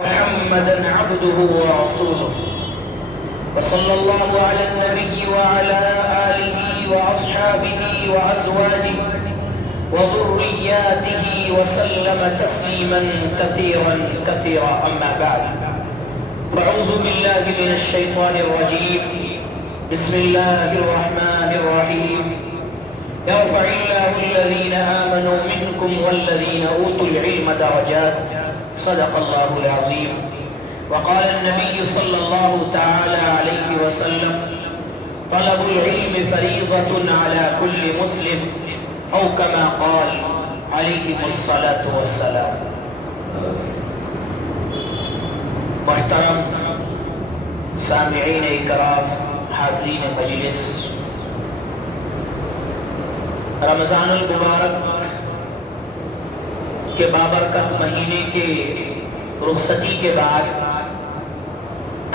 محمدا عبده ورسوله وصلى الله على النبي وعلى آله وأصحابه وأزواجه وذرياته وسلم تسليما كثيرا كثيرا أما بعد فأعوذ بالله من الشيطان الرجيم بسم الله الرحمن الرحيم يرفع الله الذين آمنوا منكم والذين أوتوا العلم درجات صدق الله العظيم وقال النبي صلى الله تعالى عليه وسلم طلب العلم فريضة على كل مسلم أو كما قال عليهم الصلاة والسلام. محترم سامعین اکرام، حاضرین مجلس، رمضان المبارک کے بابرکت مہینے کے رخصتی کے بعد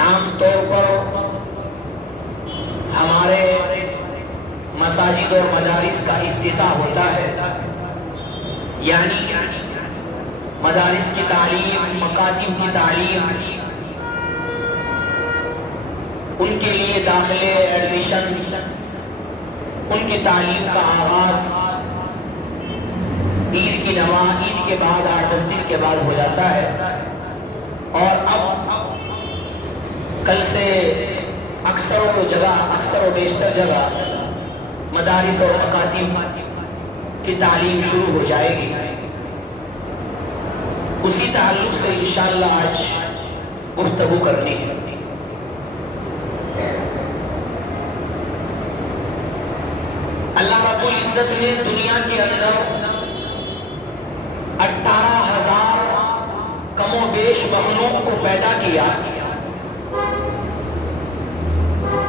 عام طور پر ہمارے مساجد اور مدارس کا افتتاح ہوتا ہے، یعنی مدارس کی تعلیم، مکاتب کی تعلیم، ان کے لیے داخلے، ایڈمیشن، ان کی تعلیم کا آغاز عید کی نماز، عید کے بعد 8-10 دن کے بعد ہو جاتا ہے، اور اب کل سے اکثر و بیشتر جگہ مدارس اور مکاتب کی تعلیم شروع ہو جائے گی. اسی تعلق سے انشاءاللہ آج گفتگو کرنی ہے. اللہ رب العزت نے دنیا کے اندر 18,000 کم و بیش مخلوق کو پیدا کیا،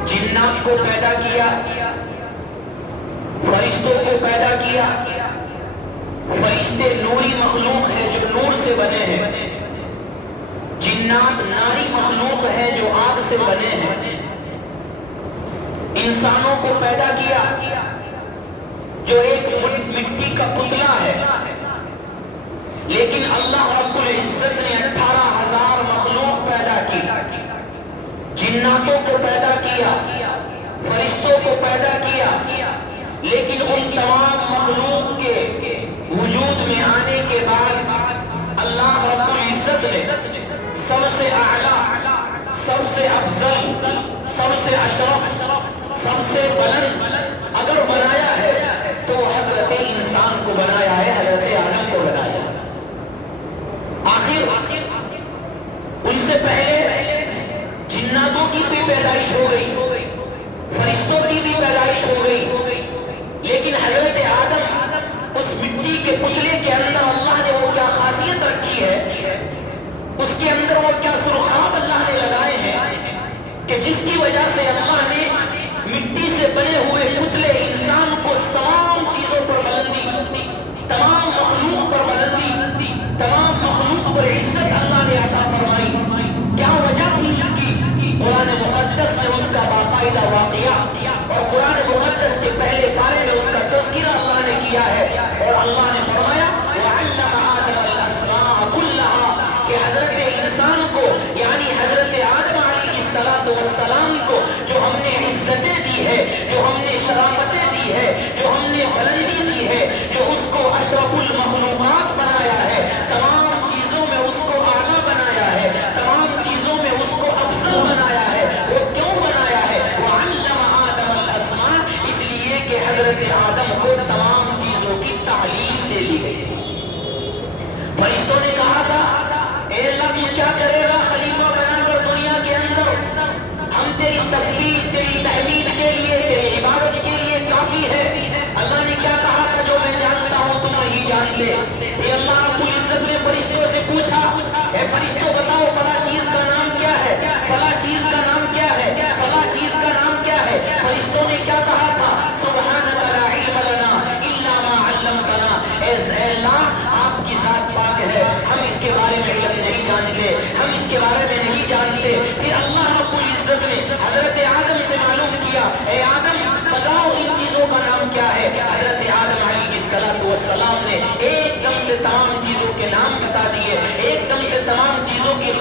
جنات کو پیدا کیا، فرشتوں کو پیدا کیا. فرشتے نوری مخلوق ہیں جو نور سے بنے ہیں، جنات ناری مخلوق ہیں جو آگ سے بنے ہیں. انسانوں کو پیدا کیا جو ایک مٹی کا پتلا ہے، لیکن اللہ رب العزت نے 18,000 مخلوق پیدا کی. جناتوں کو پیدا کیا، فرشتوں کو پیدا کیا، لیکن ان تمام مخلوق کے وجود میں آنے کے بعد اللہ رب العزت نے سب سے اعلیٰ، سب سے افضل، سب سے اشرف، سب سے بلند اگر بنایا ہے تو حضرت انسان کو بنایا ہے، حضرت آدم کو بنایا. آخر ان سے پہلے جناتوں کی بھی پیدائش ہو گئی، فرشتوں کی بھی پیدائش ہو گئی، لیکن حضرت آدم اس مٹی کے پتلے کے اندر اللہ نے وہ کیا خاصیت رکھی ہے، اس کے اندر وہ کیا سرخاب اللہ نے لگائے ہیں کہ جس کی وجہ سے اللہ نے مٹی سے بنے ہوئے پتلے انسان کو تمام چیزوں پر بلندی، تمام مخلوق پر بلندی، تمام مخلوق پر عزت اللہ نے عطا فرمائی. کیا وجہ تھی اس کی؟ قرآن مقدس میں اس کا باقاعدہ واقعہ اور قرآن مقدس کے پہلے پارے میں اس کا تذکرہ اللہ نے کیا ہے، اور اللہ نے فرمایا وَعَلَّمَ آدَمَ الْأَسْمَاءَ كُلَّهَا، کہ حضرت انسان کو یعنی حضرت آدم علیہ السلام کو جو ہم نے عزتیں دی ہے، جو ہم نے شرافتیں دی ہے، جو ہم نے بلندی دی ہے، جو اس کو اشرف المخلوقات بنایا ہے، تمام چیزوں میں اس کو اعلیٰ بنایا ہے، تمام چیزوں میں اس کو افضل بنایا ہے. وہ کیوں بنایا ہے؟ وَعَلَّمَ آدَمَ الْأَسْمَاءَ، اس لیے کہ حضرت آدم کو تمام چیزوں کی تعلیم دے دی گئی تھی. فرشتوں نے کہا تھا اے اللہ تو کیا کرے گا خلیفہ بنا کر دنیا کے اندر؟ ہم تیری تسبیح، تیری تحمید کے لیے، تیری عبادت کے لیے کافی ہے. اللہ نے کیا کہا تھا؟ جو میں جانتا ہوں تم نہیں جانتے. یہ اللہ رب العزت نے فرشتوں سے پوچھا اے فرشتوں بتاؤ فلاں چیز کا نام کیا ہے، فلاں چیز کا نام کیا ہے، فلاں چیز کا نام کیا ہے؟ فرشتوں نے کیا کہا تھا؟ سبحانک لا علم لنا الا ما علمتنا. اے اللہ آپ کی ذات پاک ہے، ہم اس کے بارے میں علم نہیں جانتے، ہم اس کے بارے میں نہیں جانتے. پھر اللہ رب العزت نے حضرت آدم سے معلوم کیا اے آدم بتاؤ ان چیزوں کا نام کیا ہے. حضرت آدم علیہ السلام نے ایک دم سے تمام چیزوں کے نام بتا دیے، ایک دم سے تمام چیزوں کی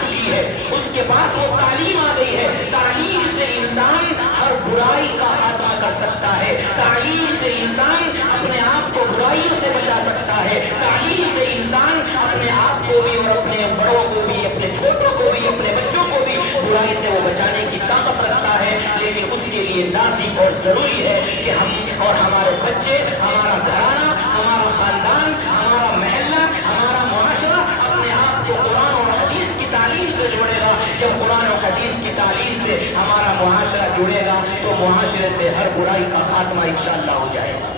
چکی ہے، اس کے پاس وہ تعلیم آ گئی ہے۔ تعلیم سے انسان ہر برائی کا خاتمہ کر سکتا ہے، تعلیم سے انسان اپنے آپ کو برائیوں سے بچا سکتا ہے، تعلیم سے انسان اپنے آپ کو بھی اور اپنے بڑوں کو بھی، اپنے چھوٹوں کو بھی، اپنے بچوں کو بھی برائی سے وہ بچانے کی طاقت رکھتا ہے۔ لیکن اس کے لیے لازم اور ضروری ہے کہ ہم اور ہمارے بچے، ہمارا گھرانہ، ہمارا خاندان، ہمارا محلہ، ہمارا معاشرہ اپنے آپ کو قرآن اور حدیث کی تعلیم سے جوڑے گا۔ جب قرآن اور حدیث کی تعلیم سے ہمارا معاشرہ جڑے گا تو معاشرے سے ہر برائی کا خاتمہ انشاءاللہ ہو جائے گا۔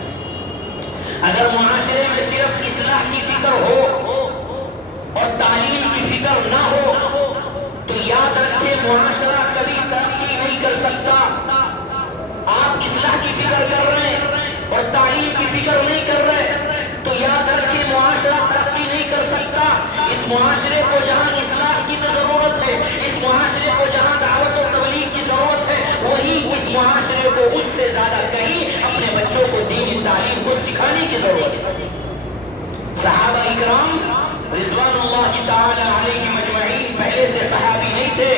اگر معاشرے میں صرف اصلاح کی فکر ہو اور تعلیم کی فکر نہ ہو تو یاد رکھیں معاشرہ کبھی ترقی نہیں کر سکتا۔ آپ اصلاح کی فکر کر رہے ہیں اور تعلیم کی فکر نہیں کر رہے تو یاد رکھیں معاشرہ ترقی نہیں کر سکتا۔ اس معاشرے کو جہاں اصلاح کی ضرورت ہے، اس معاشرے کو جہاں دعوت و تبلیغ کی ضرورت ہے، وہی اس معاشرے کو اس سے زیادہ کہیں اپنے بچوں کو دینی تعلیم کو سکھانے کی ضرورت ہے۔ صحابہ اکرام رضوان اللہ تعالی علیہم اجمعین پہلے سے صحابی نہیں تھے۔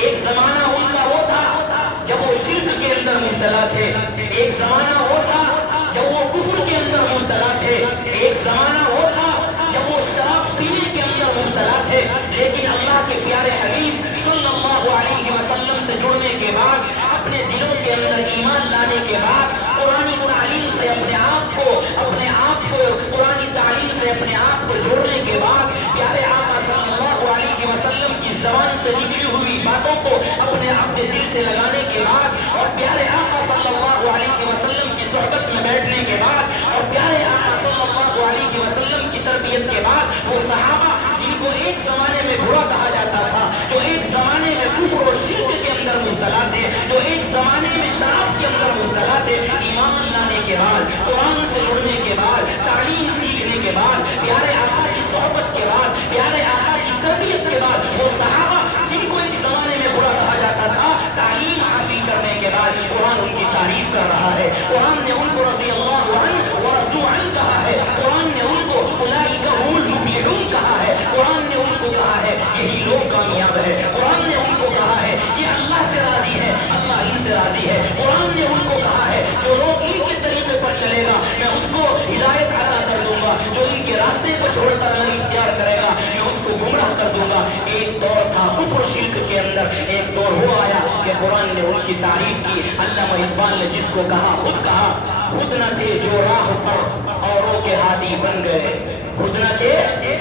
ایک زمانہ ان کا وہ تھا جب وہ شرک کے اندر مبتلا تھے، ایک زمانہ وہ تھا جب وہ کفر کے اندر مبتلا تھے، ایک زمانہ وہ تھا جب وہ شراب پینے کے اندر مبتلا تھے۔ لیکن اللہ کے پیارے حبیب صلی اللہ علیہ وسلم سے جڑنے کے بعد، اپنے دلوں کے اندر ایمان لانے کے بعد، قرآنی تعلیم سے اپنے آپ کو قرآنی تعلیم سے اپنے آپ کو جوڑنے کے بعد، پیارے آقا صلی اللہ علیہ وسلم کی زبان سے نکلی ہوئی باتوں کو اپنے دل سے لگانے کے بعد، اور پیارے آقا صلی اللہ علیہ وسلم کی صحبت میں بیٹھنے کے بعد، اور پیارے آقا صلی اللہ علیہ وسلم کی تربیت کے بعد، وہ صحابہ جن کو ایک زمانے میں برا کہا جاتا تھا، جو ایک زمانے میں کفر اور شرک کے اندر مبتلا تھے، جو ایک زمانے میں شراب کے اندر مبتلا تھے، ایمان لانے کے بعد، قرآن سے جڑنے کے بعد، تعلیم سیکھنے کے بعد، پیارے آقا کی صحبت کے بعد، پیارے آقا کی تربیت کے بعد، وہ صحابہ جن کو ایک زمانے میں برا کہا جاتا تھا، تعلیم حاصل کرنے کے بعد قرآن ان کی تعریف کر رہا ہے۔ قرآن نے ان کو رضی اللہ عنہ ورضوا عنہ کہا ہے، قرآن نے ان کو اولئک هم المفلحون کہا ہے، قرآن نے ان کو کہا ہے یہی لوگ کامیاب ہے، قرآن نے ان کو کہا ہے یہ اللہ سے راضی ہے، اللہ ان سے راضی ہے، قرآن نے ان کو کہا ہے جو لوگ ان کے طریقے پر چلے گا میں اس کو ہدایت عطا کر دوں گا، جو ان کے راستے کو چھوڑ کر الگ اختیار کرے گا میں اس کو گمراہ کر دوں گا۔ ایک دور تھا کفر و شرک کے اندر، ایک دور وہ آیا کہ قرآن نے ان کی تعریف کی۔ علامہ اقبال نے جس کو کہا، خود نہ تھے جو راہ پر اوروں کے ہادی بن گئے، خود نہ تھے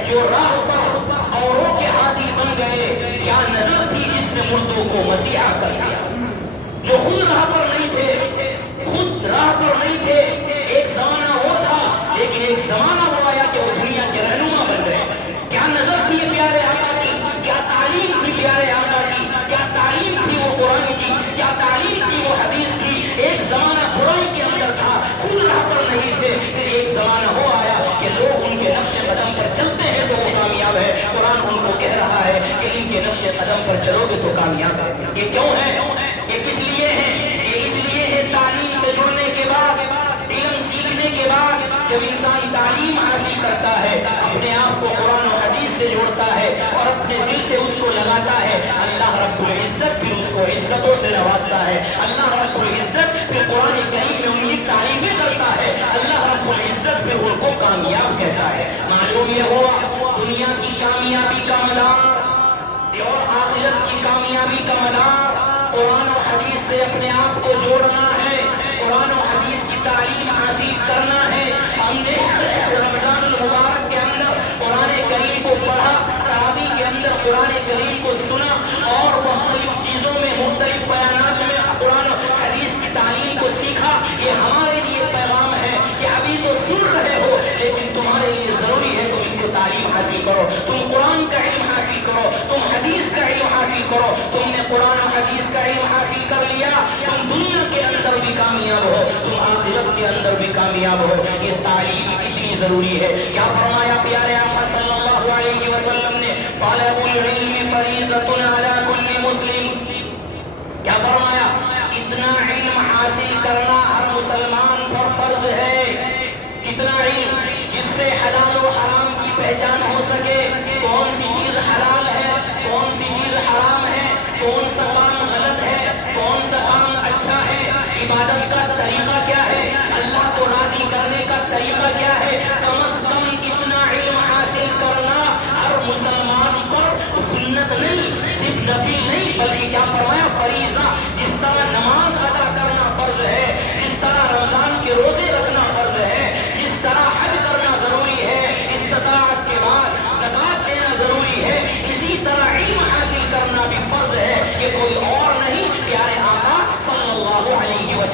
جو راہ پر اوروں کے ہادی بن گئے، کیا نظر تھی جس نے مردوں کو مسیحا کر دیا۔ جو خود راہ پر نہیں تھے، ایک زمانہ وہ تھا، لیکن ایک زمانہ وہ آیا کہ وہ دنیا کے رہنما بن گئے۔ کیا نظر تھی پیارے آقا کی، کیا تعلیم تھی پیارے آقا کی، کیا تعلیم تھی وہ قرآن کی، کیا تعلیم تھی وہ حدیث کی۔ ایک زمانہ برائی کے اندر تھا، خود راہ پر نہیں تھے، پھر ایک زمانہ وہ آیا کہ لوگ ان کے نقش قدم پر چلتے ہیں تو وہ کامیاب ہے۔ قرآن ان کو کہہ رہا ہے کہ ان کے نقش قدم پر چلو گے تو کامیاب ہے۔ یہ کیوں ہے؟ یہ کس لیے ہے؟ یہ اس لیے ہے تعلیم سے جڑنے کے بعد، علم سیکھنے کے بعد، جب انسان تعلیم حاصل کرتا ہے، اپنے آپ کو قرآن و حدیث سے جوڑتا ہے اور اپنے دل سے اس کو لگاتا ہے، اللہ رب العزت پھر اس کو عزتوں سے نوازتا ہے۔ اللہ رب العزت پھر قرآن کریم میں ان کی تعریفیں کرتا ہے، اللہ رب العزت پھر ان کو کامیاب کہتا ہے۔ معلوم یہ ہوا دنیا کی کامیابی کا مدار اور آخرت کی کامیابی کا مدار قرآن و حدیث سے اپنے آپ کو جوڑنا ہے، قرآن و حدیث کی تعلیم حاصل کرنا ہے۔ ہم نے رمضان المبارک کے اندر قرآن کریم کو پڑھا، تراویح کے اندر قرآن کریم کو سنا اور مختلف چیزوں میں، مختلف بیانات میں قرآن و حدیث کی تعلیم کو سیکھا۔ یہ ہمارے لیے پیغام ہے کہ ابھی تو سن رہے ہو لیکن تمہارے لیے ضروری ہے تم اس کو تعلیم حاصل کرو، تم قرآن کا علم حاصل کرو، تم حدیث کا علم حاصل کرو۔ تم نے قرآن و حدیث کا علم حاصل کر لیا، تم دنیا کے اندر بھی کامیاب ہو، تم آخرت کے اندر بھی کامیاب ہو۔ یہ تعلیم اتنی ضروری ہے۔ کیا فرمایا پیارے آقا صلی اللہ علیہ وسلم نے؟ طالب العلم فریضۃ علی کل مسلم۔ کیا فرمایا؟ اتنا علم حاصل کرنا ہر مسلمان پر فرض ہے۔ کتنا علم؟ جس سے حلال و حرام کی پہچان ہو سکے، کون سی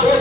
2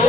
2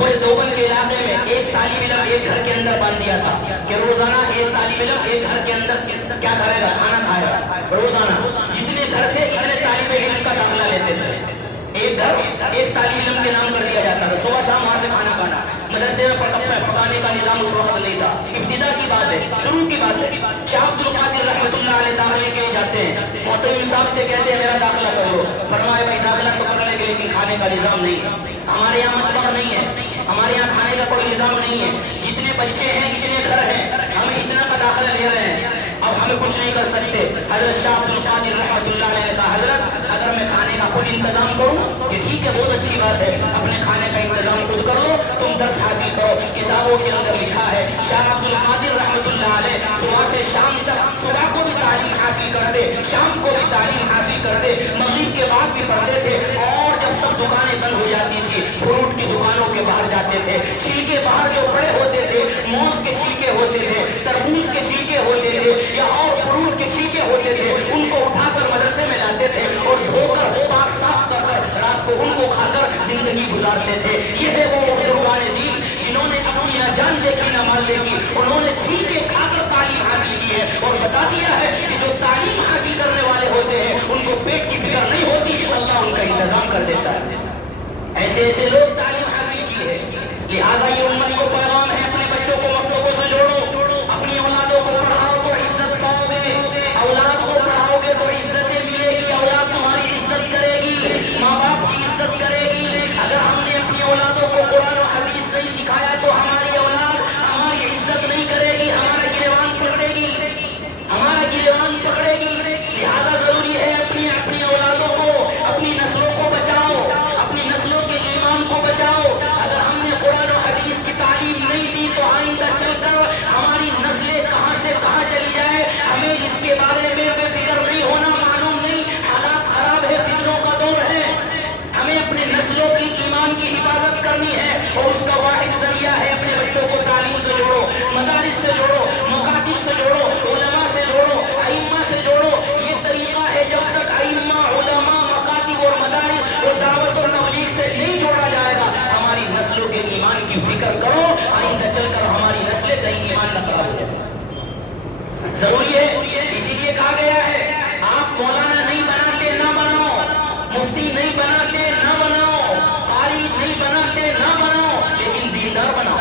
پورے دیوبند کے علاقے میں ایک طالب علم ایک گھر کے اندر باندھ دیا تھا کہ روزانہ ایک طالب علم ایک گھر کے اندر کیا کرے گا؟ کھانا کھائے گا روزانہ. جتنے گھر تھے اتنے طالب علم کا داخلہ لیتے تھے. ایک گھر ایک طالب علم کے نام کر دیا جاتا تھا. صبح شام وہاں سے کھانا کھانا. مدرسے میں پکانے کا نظام اس وقت نہیں تھا. ابتدا کی بات ہے, شروع کی بات ہے. شاہ عبد القادر رحمۃ اللہ علیہ داخلے کے لیے جاتے ہیں. محتمم صاحب سے کہتے ہیں میرا داخلہ کرو. فرمائے بھائی داخلہ تو کر لیں گے لیکن کھانے کا نظام نہیں ہے. ہمارے یہاں مطبخ نہیں ہے, ہمارے یہاں کھانے کا کوئی نظام نہیں ہے. جتنے بچے ہیں اتنے گھر ہیں, ہم اتنا کا داخلہ لے رہے ہیں, اب ہمیں کچھ نہیں کر سکتے. حضرت شاہ عبد القادر رحمۃ اللہ علیہ نے کہا حضرت اگر میں کھانے کا خود انتظام کروں کہ ٹھیک ہے بہت اچھی بات ہے, اپنے کھانے کا انتظام خود کر لو, تم درس حاصل کرو. کتابوں کے اندر لکھا ہے شاہ عبد القادر رحمۃ اللہ علیہ صبح سے شام تک, صبح کو بھی تعلیم حاصل کرتے, شام کو بھی تعلیم حاصل کرتے, مغرب کے بعد بھی پڑھتے تھے. اور جب سب دکانیں بند ہو جاتی تھی فروٹ کی دکانوں کے باہر جاتے تھے. چھلکے باہر جو پڑے ہوتے تھے, موز کے چھلکے ہوتے تھے, تربوز کے چھلکے ہوتے تھے یا اور فروٹ کے چھلکے ہوتے تھے, ان کو اٹھا کر مدرسے میں لاتے تھے اور دھو کر پاک صاف کر کر رات کو ان کو کھا کر زندگی گزارتے تھے. یہ ہے وہ بزرگان دین جنہوں نے اپنی نہ جان دیکھی نہ مال دیکھی, انہوں نے چھلکے کھا کر تعلیم حاصل کی ہے اور بتا دیا ہے کہ جو تعلیم حاصل کرنے والے ہوتے ہیں ان کو پیٹ کی فکر نہیں ہوتی, اللہ ان کا انتظام کر دیتا ہے. ایسے ایسے لوگ تعلیم حاصل کی ہے. لہٰذا یہ امت کو پیغام ہے اپنے بچوں کو مکتبوں سے جوڑو, اپنی اولادوں کو پڑھاؤ تو عزت پاؤ گے, اولاد کو پڑھاؤ گے تو عزتیں ملے گی, اولاد تمہاری عزت کرے گی, ماں باپ کی عزت کرے گی. اگر ہم نے اپنی اولادوں کو قرآن و حدیث نہیں سکھایا تو ہماری اولاد ہماری عزت نہیں کرے گی, ہمارا گریبان پکڑے گی, ہمارا گریبان پکڑے گی. لہٰذا ضروری ہے اپنی اولادوں کو, اپنی نسلوں کو بچاؤ, اپنی نسلوں کے ایمان کو بچاؤ. اگر ہم نے قرآن و حدیث کی تعلیم نہیں دی تو آئندہ چل کر ہماری نسلیں کہاں سے کہاں چلی جائے ہمیں اس کے بارے میں بے فکر نہیں ہونا, معلوم نہیں. حالات خراب ہے, فتنوں کا دور ہے, ہمیں اپنے نسلوں کی ایمان کی حفاظت کرنی ہے اور اس کا واحد ذریعہ ہے اپنے بچوں کو تعلیم سے جوڑو, مدارس سے جوڑو, مکاتب سے جوڑو, علماء سے جوڑو, ائمہ سے جوڑو. یہ طریقہ ہے جب تک ائمہ, علماء, مکاتب اور مدارس اور دعوت و تبلیغ سے نہیں جوڑا جائے گا ہماری نسلوں کے ایمان کی فکر کرو, آئندہ چل کر ہماری نسلیں کہیں ایمان نہ خراب ہو جائے. ضروری ہے, اسی لیے کہا گیا ہے آپ مولانا نہیں بناتے نہ بناؤ, مفتی نہیں بناتے نہ بناؤ, قاری نہیں بناتے نہ بناؤ, لیکن دیندار بناؤ,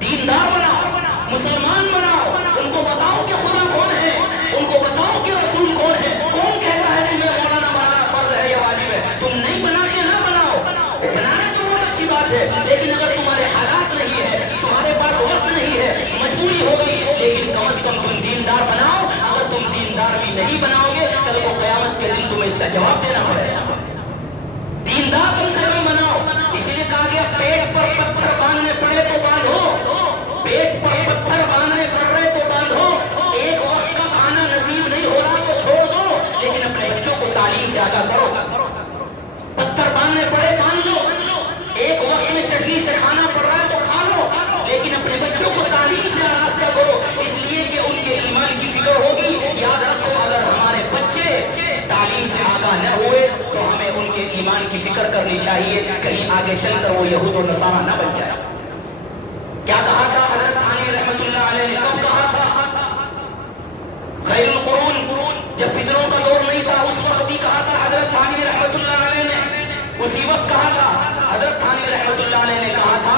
دیندار بناؤ, مسلمان بناؤ. ان کو بتاؤ کہ خدا کون ہے, ان کو بتاؤ کہ رسول کون ہے. کون کہتا ہے تمہیں مولانا بنانا فرض ہے یا واجب ہے؟ تم نہیں بناتے نہ بناؤ. بنانا تو بہت اچھی بات ہے, لیکن اگر تمہارے حالات نہیں ہے, تمہارے پاس وقت نہیں ہے, مجبوری ہو گئی, لیکن کم از کم تم دیندار بناؤ. اگر تم دیندار بھی نہیں بناؤ گے کل کو قیامت کے دن تمہیں اس کا جواب دینا پڑے گا. دیندار کم سے کم بناؤ. اس لیے کہا گیا پیٹ پر پتھر باندھنے پڑے تو باندھو, پیٹ پر پتھر باندھنے پڑ رہے تو باندھو. ایک وقت کا کھانا نصیب نہیں ہو رہا تو چھوڑ دو, لیکن اپنے بچوں کو تعلیم سے آگاہ کرو. پتھر باندھنے پڑے باندھ لو, ایک وقت میں چٹنی سے کھانا پڑ رہا ہے تو کھا لو, لیکن اپنے بچوں کو تعلیم سے آراستہ کرو, اس لیے کہ ان کے ایمان کی فکر ہوگی. یاد رکھو اگر ہمارے بچے تعلیم سے آگاہ نہ ہوئے تو ہمیں ان کے ایمان کی فکر کرنی چاہیے, کہیں آگے چل کر وہ یہود و نصارہ نہ بن جائے. کیا کہا تھا حضرت تھانوی رحمۃ اللہ علیہ نے, کب کہا تھا؟ خیر القرون جب فتنوں کا دور نہیں تھا اس وقت ہی کہا تھا حضرت تھانوی رحمۃ اللہ علیہ نے, اسی وقت کہا تھا. حضرت تھانوی رحمۃ اللہ علیہ نے کہا تھا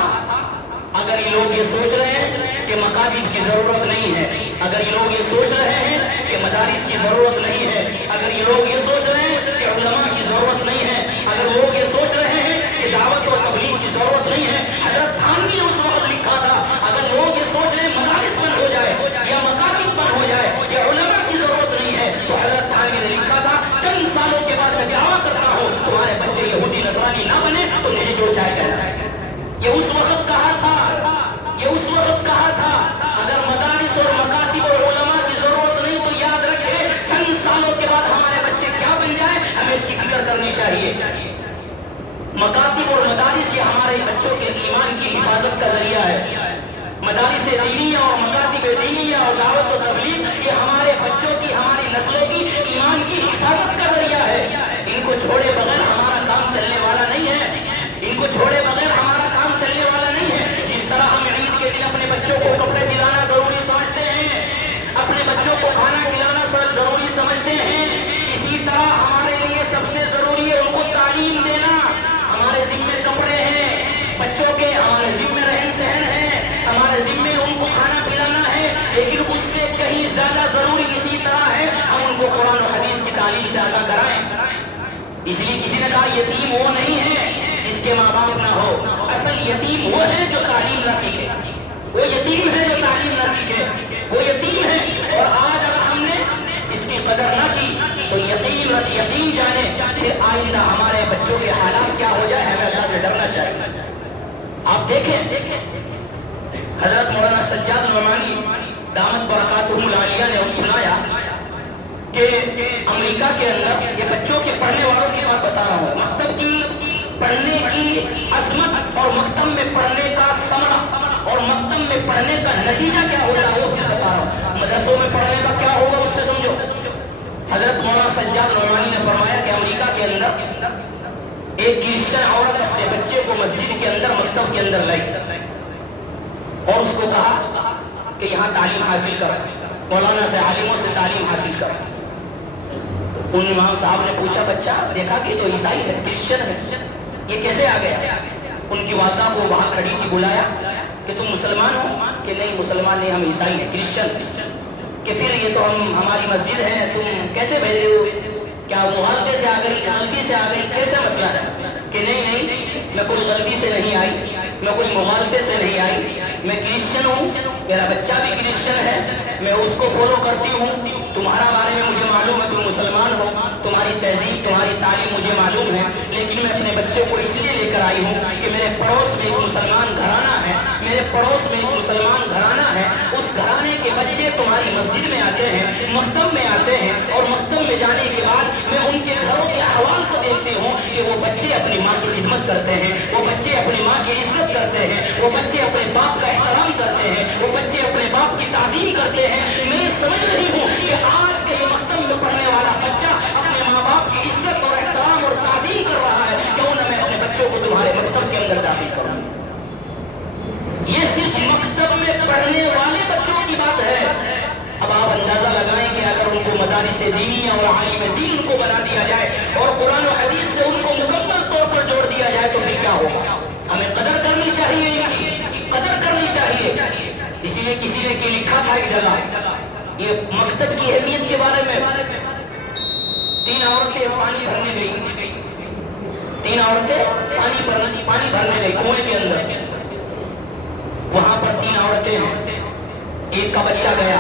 اگر یہ لوگ یہ سوچ رہے ہیں کہ مکاتب کی ضرورت نہیں ہے, اگر یہ لوگ یہ سوچ رہے ہیں کہ مدارس کی ضرورت نہیں ہے, اگر یہ لوگ یہ سوچ رہے ہیں کہ علماء کی ضرورت نہیں ہے, اگر لوگ یہ سوچ رہے ہیں کہ دعوت و تبلیغ کی ضرورت نہیں ہے, حضرت تھانوی نے اس وقت لکھا تھا اگر لوگ یہ سوچ رہے ہیں مدارس بند ہو جائے یا مکاتب بند ہو جائے یا علماء کی ضرورت نہیں ہے, تو حضرت تھانوی نے لکھا تھا چند سالوں کے بعد میں دعویٰ کرتا ہوں تمہارے بچے یہودی نصرانی نہ بنے تو مجھے جو چاہے کہنا ہے. یہ اس وقت کہا تھا, یہ اس وقت کہا تھا. اگر مدارس اور مکاتب اور علماء کی ضرورت نہیں تو یاد رکھے چند سالوں کے بعد ہمارے بچے کیا بن جائیں ہمیں اس کی فکر کرنی چاہیے. مکاتب اور مدارس یہ ہمارے بچوں کے ایمان کی حفاظت کا ذریعہ ہے. مدارس دینیہ اور مکاتب دینیہ اور دعوت و تبلیغ یہ ہمارے بچوں کی, ہماری نسلوں کی ایمان کی حفاظت کا ذریعہ ہے. ان کو چھوڑے بغیر ہمارا کام چلنے والا نہیں ہے, ان کو چھوڑے بغیر ہمارا کام چلنے اس لیے کسی نے کہا یتیم وہ نہیں ہے جس کے ماں باپ نہ ہو، اصل یتیم وہ ہے جو تعلیم نہ سیکھے، وہ یتیم ہے جو تعلیم نہ سیکھے، وہ یتیم ہے۔ اور آج اگر ہم نے اس کی قدر نہ کی تو یقین جانے پھر آئندہ ہمارے بچوں کے حالات کیا ہو جائے، ہمیں اللہ سے ڈرنا چاہیے۔ آپ دیکھیں حضرت مولانا سجاد نعمانی دامت برکاتہ العالیہ نے سنایا کہ امریکہ کے اندر، یہ بچوں کے پڑھنے والوں کی بات بتا رہا ہوں، مکتب کی پڑھنے کی عظمت اور مکتب میں پڑھنے کا ثمرہ اور مکتب میں پڑھنے کا نتیجہ کیا ہو رہا ہے وہ چیز بتا رہا ہوں۔ مدرسوں میں پڑھنے کا کیا ہوگا اس سے سمجھو۔ حضرت مولانا سجاد نعمانی نے فرمایا کہ امریکہ کے اندر ایک کرسچن عورت اپنے بچے کو مسجد کے اندر مکتب کے اندر لائی اور اس کو کہا کہ یہاں تعلیم حاصل کر، مولانا سے عالموں سے تعلیم حاصل کر۔ ان امام صاحب نے پوچھا بچہ دیکھا کہ یہ تو عیسائی ہے، کرسچن ہے، یہ کیسے آ گیا؟ ان کی والدہ کو وہاں کھڑی تھی، بلایا کہ تم مسلمان ہو؟ کہ نہیں مسلمان نہیں، ہم عیسائی ہیں، کرسچن۔ کہ پھر یہ تو ہماری مسجد ہے، تم کیسے بھیج رہے ہو؟ کیا مغالطے سے آ گئی، غلطی سے آ گئی، کیسے مسئلہ ہے؟ کہ نہیں میں کوئی غلطی سے نہیں آئی، میں کوئی مغالطے سے نہیں آئی، میں کرسچن ہوں، میرا بچہ بھی کرسچن ہے، میں اس کو فالو کرتی ہوں، تمہارا بارے میں مجھے معلوم ہے تم مسلمان ہو، تمہاری تہذیب تمہاری تعلیم مجھے معلوم ہے، لیکن میں اپنے بچوں کو اس لیے لے کر آئی ہوں کہ میرے پڑوس میں ایک مسلمان گھرانہ ہے، میرے پڑوس میں ایک مسلمان گھرانہ ہے، اس گھرانے کے بچے تمہاری مسجد میں آتے ہیں، مکتب میں آتے ہیں، اور مکتب میں جانے کے بعد میں ان کے گھروں کے احوال کو دیکھتی ہوں کہ وہ بچے اپنی ماں کی خدمت کرتے ہیں، وہ بچے اپنی ماں کی عزت کرتے ہیں، وہ بچے اپنے باپ کا احترام کرتے ہیں، وہ بچے اپنے باپ کی تعظیم کرتے ہیں۔ میں سمجھ رہی ہوں کہ آج کے یہ مکتب میں پڑھنے والا بچہ اپنے ماں باپ کی عزت اور احترام اور تعظیم کر رہا ہے، کیوں نہ میں اپنے بچوں کو تمہارے مکتب کے اندر داخل کروں۔ یہ صرف مکتب میں پڑھنے والے بچوں کی بات ہے۔ اب آپ اندازہ لگائیں کہ اگر ان کو مدارس دینی اور عالم دین ان کو بنا دیا جائے اور قرآن و حدیث سے ان کو مکمل طور پر جوڑ دیا جائے تو پھر کیا ہوگا؟ ہمیں قدر کرنی چاہیے، ان کی قدر کرنی چاہیے۔ اسی لیے کسی نے کہ لکھا تھا ایک جگہ یہ مکتب کی اہمیت کے بارے میں، 3 عورتیں پانی بھرنے گئی، 3 عورتیں پانی بھرنے گئی کنویں کے اندر، وہاں پر 3 عورتیں ہیں، ایک کا بچہ گیا،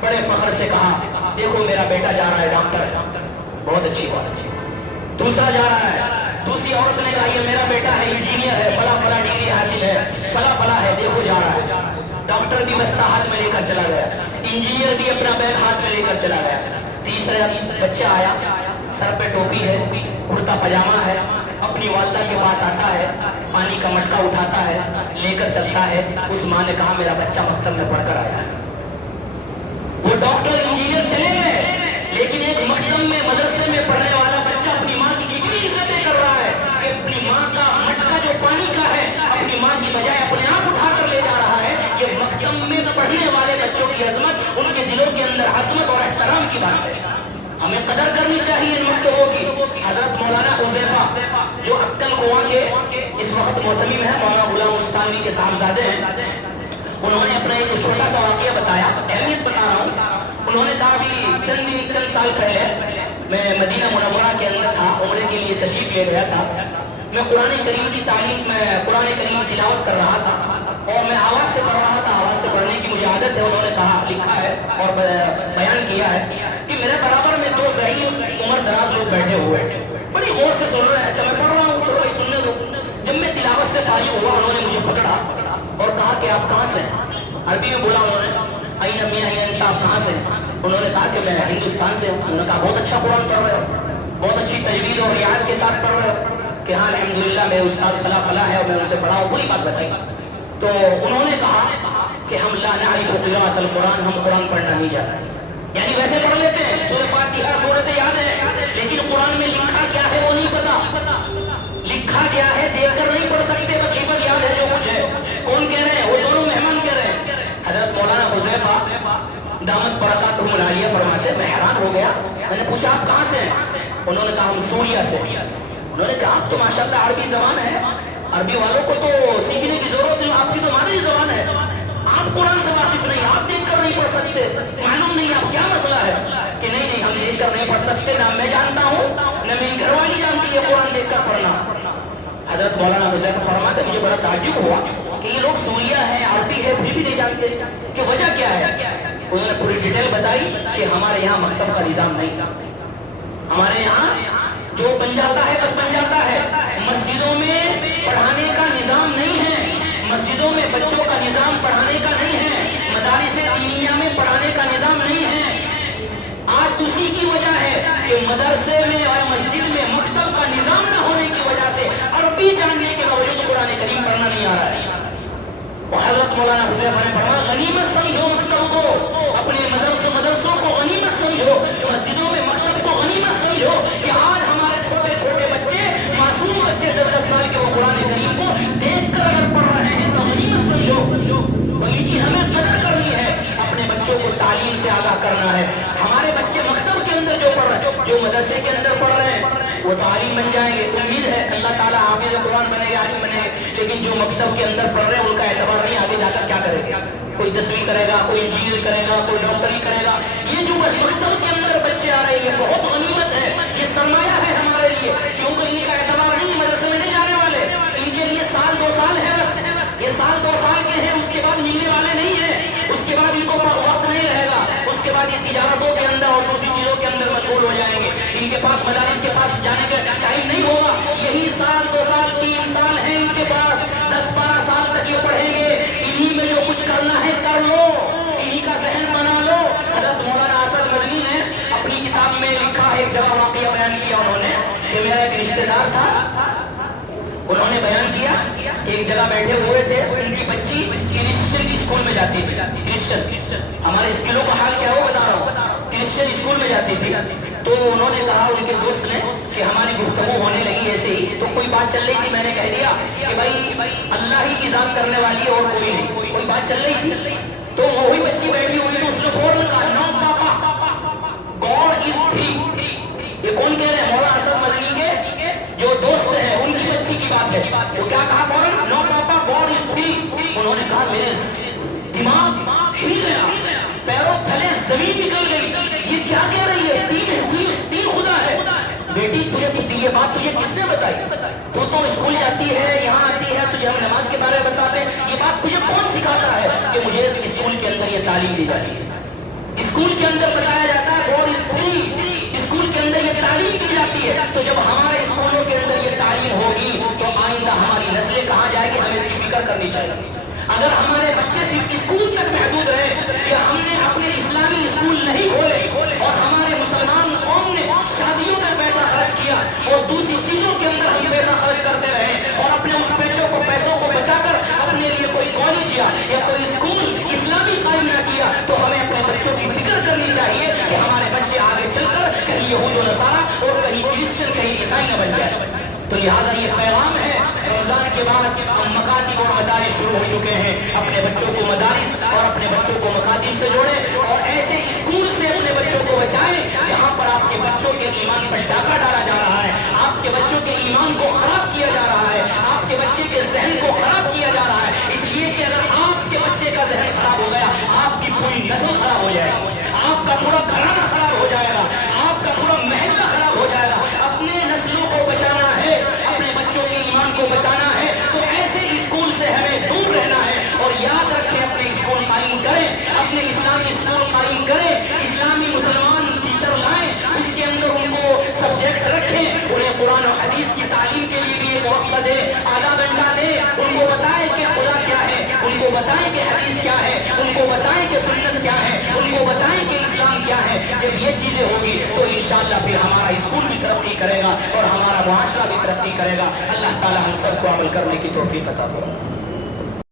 بڑے فخر سے کہا دیکھو میرا بیٹا جا رہا ہے ڈاکٹر، بہت اچھی بات۔ دوسرا جا رہا ہے، دوسری عورت نے کہا یہ میرا بیٹا ہے انجینئر ہے، فلاں فلاں ڈگری حاصل ہے، فلاں فلاں ہے، دیکھو جا رہا ہے۔ ڈاکٹر بھی بستہ ہاتھ میں لے کر چلا گیا، انجینئر بھی اپنا بیگ ہاتھ میں لے کر چلا گیا۔ تیسرا بچہ آیا، سر پہ ٹوپی ہے، کرتا پاجامہ ہے، اپنی والدہ کے پاس آتا ہے، پانی کا مٹکا اٹھاتا ہے، لے کر چلتا ہے۔ اس ماں نے کہا میرا بچہ مکتب میں پڑھ کر آیا ہے۔ وہ ڈاکٹر انجینئر چلے گئے، لیکن ایک مکتب میں مدرسے میں پڑھنے والا بچہ اپنی ماں کی کتنی عزتیں کر رہا ہے کہ اپنی ماں کا مٹکا جو پانی کا ہے اپنی ماں کی بجائے اپنے آپ اٹھا کر لے جا رہا ہے۔ یہ مکتب میں پڑھنے والے بچوں کی عظمت، ان کے دلوں کے اندر عظمت اور احترام کی بات ہے۔ ہمیں قدر کرنی چاہیے ان مکتبوں کی۔ حضرت مولانا حذیفہ جو عبدل کنواں کے اس وقت محتمم ہے، مولانا غلام مستانوی کے صاحبزادے ہیں، انہوں نے اپنا ایک چھوٹا سا واقعہ بتایا، اہمیت بتا رہا ہوں۔ انہوں نے کہا بھی چند سال پہلے میں مدینہ منورہ کے اندر تھا، عمرے کے لیے تشریف لے گیا تھا، میں قرآن کریم کی تعلیم میں قرآن کریم تلاوت کر رہا تھا اور میں آواز سے پڑھ رہا تھا، آواز سے پڑھنے کی مجھے عادت ہے۔ انہوں نے کہا، لکھا ہے اور بیان کیا ہے کہ میرے برابر میں 2 ضعیف عمر دراز لوگ بیٹھے ہوئے ہیں، بڑی غور سے سن رہے ہیں۔ اچھا میں پڑھ رہا ہوں، چلو بھائی سننے دو۔ جب میں تلاوت سے فارغ ہوا انہوں نے مجھے پکڑا اور کہا کہ آپ کہاں سے ہیں؟ عربی میں بولا انہوں نے، این من این انت، آپ کہاں سے ہیں؟ انہوں نے کہا کہ میں ہندوستان سے ہوں۔ انہوں نے کہا بہت اچھا قرآن پڑھ رہے ہو، بہت اچھی تجوید اور رعایت کے ساتھ پڑھ رہے ہو۔ کہ ہاں الحمدللہ میرے استاد فلاں فلاں ہے اور میں ان سے پڑھا ہوں، پوری بات بتائی۔ تو انہوں نے کہا کہ ہم لا نعرف قراءۃ القرآن، ہم قرآن پڑھنا نہیں جانتے، یعنی ویسے پڑھ لیتے ہیں، سورہ فاتحہ سورتیں یاد ہے، لیکن قرآن میں لکھا کیا ہے وہ نہیں پتا، لکھا کیا ہے دیکھ کر نہیں پڑھ سکتے، بس لفظ یاد ہے جو کچھ ہے۔ کون کہہ رہے ہیں؟ وہ دونوں مہمان کہہ رہے ہیں۔ حضرت مولانا حذیفہ دامت برکاتہم العالیہ فرماتے میں حیران ہو گیا، میں نے پوچھا آپ کہاں سے ہیں؟ انہوں نے کہا ہم سوریا سے۔ انہوں نے کہا آپ تو ماشاءاللہ عربی زبان ہے، عربی والوں کو تو سیکھنے کی ضرورت نہیں، آپ کی تو مادری زبان ہے، آپ قرآن سے واقف نہیں، آپ دیکھ کر نہیں پڑھ سکتے، معلوم نہیں آپ کیا مسئلہ ہے؟ کہ نہیں ہم دیکھ کر نہیں پڑھ سکتے، نہ میں جانتا ہوں نہ میری گھر والی جانتی حضرت مولانا حذیفہ فرماتے مجھے بڑا تعجب ہوا کہ یہ لوگ سوریہ ہے عربی ہے پھر بھی نہیں جانتے کہ وجہ کیا ہے. انہوں نے پوری ڈیٹیل بتائی کہ ہمارے یہاں مکتب کا نظام نہیں تھا. ہمارے یہاں جو بن جاتا ہے بس بن جاتا ہے. مسجدوں میں پڑھانے کا نظام نہیں ہے, مسجدوں میں بچوں کا نظام پڑھانے کا نہیں ہے, مدارس دینیہ میں پڑھانے کا نظام نہیں ہے. آج اسی کی وجہ ہے کہ مدرسے میں اور مسجد میں مکتب کا نظام نہ ہونے کی وجہ سے عربی جاننے کے باوجود قرآن کریم پڑھنا نہیں آ رہا ہے. حضرت مولانا حذیفہ نے فرمایا غنیمت سمجھو مکتب کو, اپنے مدرسوں کو غنیمت سمجھو, مسجدوں میں مکتب کو غنیمت سمجھو کہ آج ہمارے چھوٹے چھوٹے بچے, معصوم بچے 10-10 سال کے وہ قرآن کریم کو دیکھ کر اگر پڑھ رہے ہیں تو غنیمت سمجھو. تو ان کی ہمیں قدر کرنی ہے, اپنے بچوں کو تعلیم سے آگاہ کرنا ہے. ہمارے بچے مکتب کے اندر جو پڑھ رہے ہیں, جو مدرسے کے اندر پڑھ رہے ہیں وہ تو عالم بن جائیں گے, امید ہے اللہ تعالیٰ حافظ قرآن بنے گے, عالم بنے گے. لیکن جو مکتب کے اندر پڑھ رہے ہیں ان کا اعتبار نہیں, آگے جا کر کیا کرے گا. کوئی 10ویں کرے گا, کوئی انجینئر کرے گا, کوئی ڈاکٹری کرے گا. یہ جو مکتب کے اندر بچے آ رہے ہیں یہ بہت غنیمت ہے, یہ سرمایہ ہے ہمارے لیے, کیونکہ ان کا اعتبار نہیں, مدرسے میں نہیں جانے والے. ان کے لیے سال 2 سال ہے بس, یہ سال 2 سال کے ہیں, اس کے بعد ملنے والے نہیں ہیں, اس کے بعد ان کو وقت نہیں رہے گا. اس کے بعد یہ تجارتوں کے اندر اور دوسری چیزوں کے اندر مشغول ہو جائیں گے. ان کے پاس مدارس کے پاس جانے کا ٹائم نہیں ہوگا. یہی سال 2 سال 3 سال ہیں ان کے پاس, 10-12 سال تک یہ پڑھیں گے. انہی میں جو کچھ کرنا ہے کر لو, انہی کا ذہن بنا لو. حضرت مولانا اسد مدنی نے اپنی کتاب میں لکھا ہے, ایک جگہ واقعہ بیان کیا انہوں نے کہ میرا ایک رشتہ دار تھا, انہوں نے بیان کیا کہ ایک جگہ بیٹھے ہوئے تھے, ان کی بچی کرسچن اسکول میں جاتی تھی. کرسچن, ہمارے اسکولوں کا حال کیا ہو بتا رہا ہوں, کرسچن اسکول میں جاتی تھی. تو انہوں نے کہا ان کے دوست نے کہ ہماری گفتگو ہونے لگی ایسے ہی, تو کوئی بات چل رہی تھی, میں نے کہہ دیا کہ بھائی اللہ ہی کی ذات کرنے والی ہے اور کوئی نہیں. کوئی بات چل رہی تھی تو وہی بچی بیٹھی ہوئی تھی, اس نے فوراً کہا نو پاپا گاڈ از 3. یہ کون کہہ رہے ہیں؟ مولانا اسد مدنی کے جو دوست ہیں ان کی بچی کی بات ہے. وہ کیا کہا فوراً, نو پاپا گاڈ از 3. انہوں نے کہا میرے دماغ ہل گیا, پیروں تھلے زمین نکل گئی, یہ کیا کہہ رہی ہے, 3 خدا ہے. بیٹی تجھے یہ بات تجھے کس نے بتائی؟ تو اسکول جاتی ہے, یہاں آتی ہے, تجھے ہم نماز کے بارے میں بتاتے ہیں, یہ بات تجھے کون سکھاتا ہے کہ مجھے اسکول کے اندر یہ تعلیم دی جاتی ہے؟ اسکول کے اندر بتایا جاتا ہے گاڈ از 3, اسکول کے اندر یہ تعلیم دی جاتی ہے. تو جب ہمارے اسکولوں کے اندر یہ تعلیم ہوگی تو آئندہ ہماری نسلیں کہاں جائے گی, ہمیں اس کی فکر کرنی چاہیے. اگر ہمارے بچے صرف اسکول تک محدود رہے یا ہم نے اپنے اسلامی اسکول نہیں کھولے اور ہمارے مسلمان قوم نے شادیوں میں پیسہ خرچ کیا اور دوسری چیزوں کے اندر ہم پیسہ خرچ کرتے رہے اور اپنے اس پیسوں کو بچا کر اپنے لیے کوئی کالج یا کوئی اسکول اسلامی قائم نہ کیا, تو ہمیں اپنے بچوں کی فکر کرنی چاہیے کہ ہمارے بچے آگے چل کر کہیں یہود و نصارہ اور کہیں کرسچن کہیں عیسائی نہ بن جائے. تو لہٰذا یہ پیغام ہے, رمضان کے بعد ہم مکاتب اور مدارس شروع ہو چکے ہیں, اپنے بچوں کو مدارس اور اپنے بچوں کو مکاتب سے جوڑیں اور ایسے اسکول سے اپنے بچوں کو بچائیں جہاں پر آپ کے بچوں کے ایمان پر ڈاکہ ڈالا جا رہا ہے, آپ کے بچوں کے ایمان کو خراب کیا جا رہا ہے, آپ کے بچے کے ذہن کو خراب کیا جا رہا ہے. اس لیے کہ اگر آپ کے بچے کا ذہن خراب ہو گیا, آپ کی پوری نسل خراب ہو جائے گی, آپ کا پورا گھرانہ خراب ہو جائے گا, آپ کا پورا محلہ خراب ہو جائے گا. اپنے نسلوں کو بچانا ہے, اپنے بچوں کے ایمان کو بچانا ہے, تو ایسے اسکول سے ہمیں دور رہنا ہے. اور یاد رکھیں, اپنے اسکول قائم کریں, اپنے اسلامی اسکول قائم کریں, اسلامی مسلمان ٹیچر لائیں, اس کے اندر ان کو سبجیکٹ رکھیں, انہیں قرآن و حدیث کی تعلیم کے لیے بھی ایک وقت دیں, آدھا گھنٹہ دیں, ان کو بتائیں کہ خدا کیا ہے, ان کو بتائیں کہ حدیث کیا ہے, ان کو بتائیں کہ سنت کیا ہے, ان کو بتائیں کہ اسلام کیا ہے. جب یہ چیزیں ہوگی تو انشاءاللہ پھر ہمارا اسکول بھی ترقی کرے گا اور ہمارا معاشرہ بھی ترقی کرے گا. اللہ تعالی ہم سب کو عمل کرنے کی توفیق عطا فرمائے.